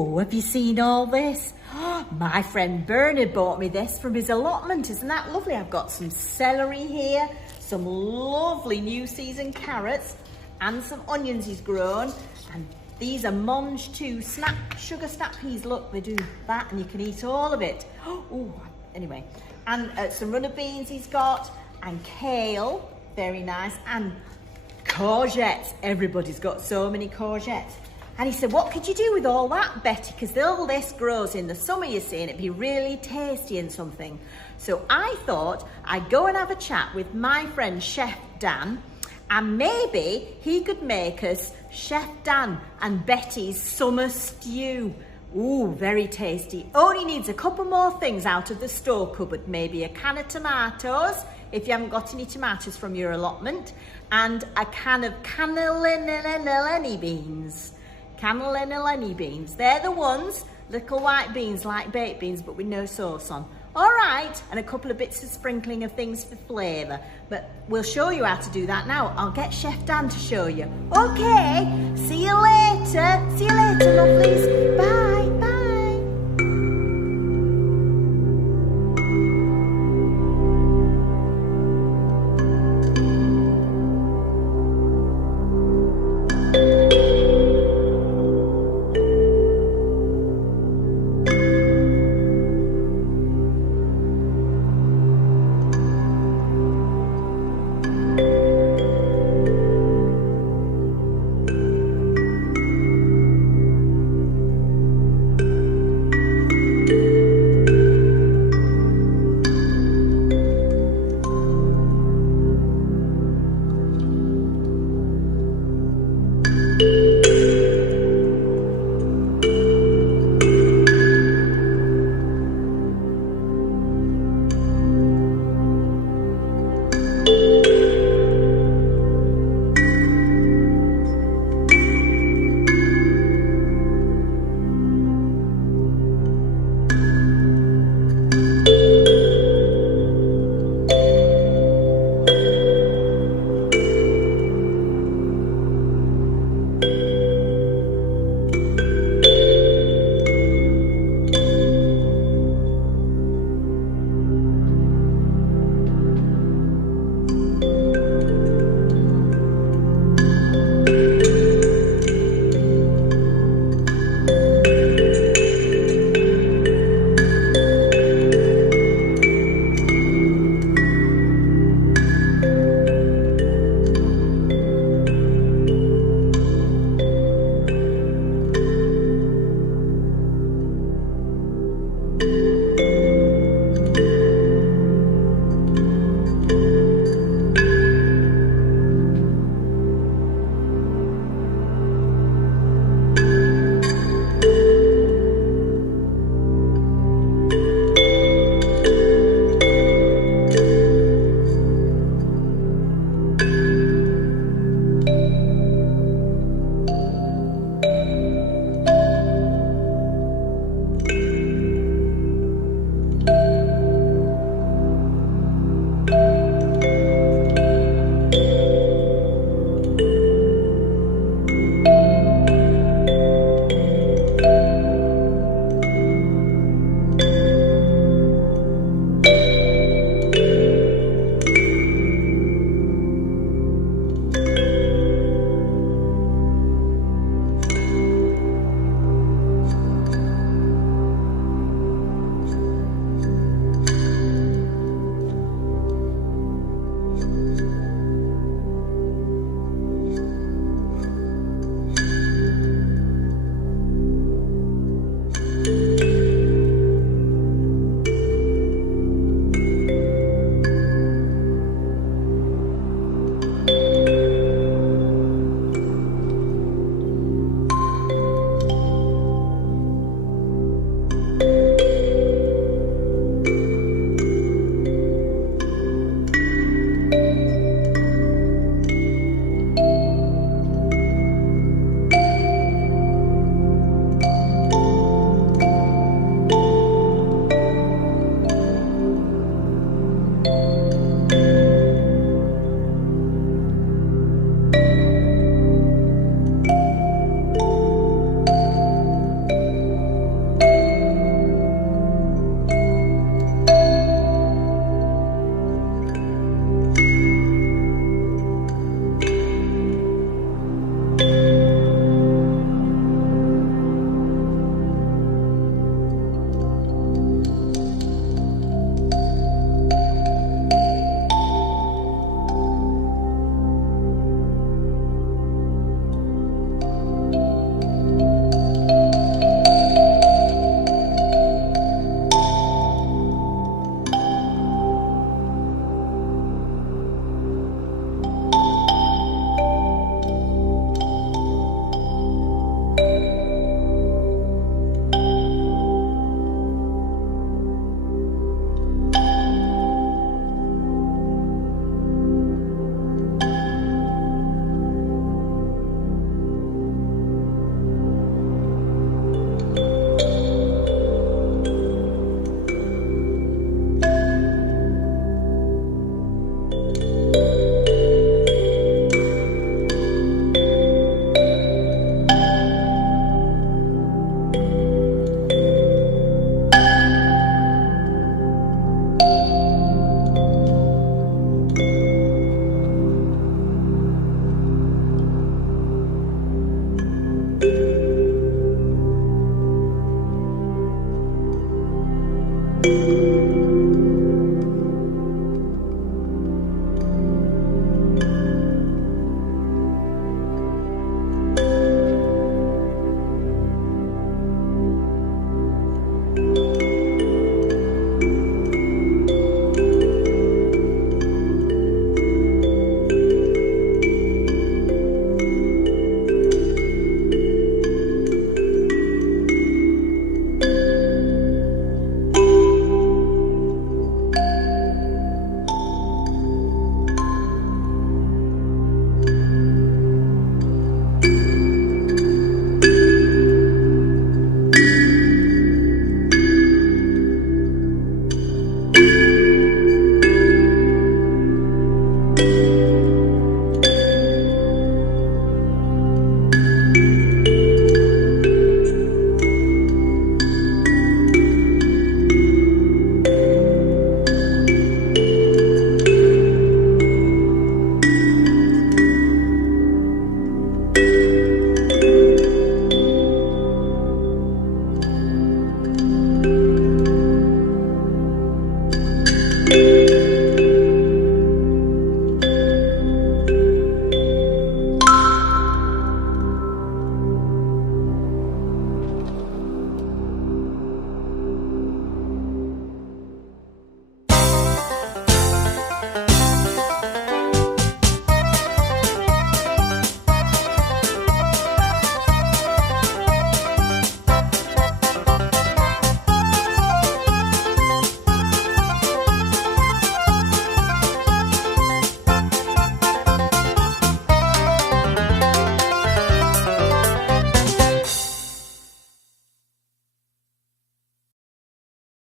Oh, have you seen all this? My friend Bernard bought me this from his allotment. Isn't that lovely? I've got some celery here, some lovely new season carrots, and some onions he's grown. And these are Monge too, sugar snap peas. Look, they do that and you can eat all of it. Oh, anyway. And some runner beans he's got, and kale, very nice, and courgettes. Everybody's got so many courgettes. And he said, what could you do with all that, Betty? Because all this grows in the summer, you see, and it'd be really tasty and something. So I thought I'd go and have a chat with my friend Chef Dan, and maybe he could make us Chef Dan and Betty's summer stew. Ooh, very tasty. Only needs a couple more things out of the store cupboard. Maybe a can of tomatoes, if you haven't got any tomatoes from your allotment, and a can of cannellini beans. Cannellini beans. They're the ones, little white beans like baked beans, but with no sauce on. All right, and a couple of bits of sprinkling of things for flavour. But we'll show you how to do that now. I'll get Chef Dan to show you. Okay, see you later. See you later, lovelies. Bye.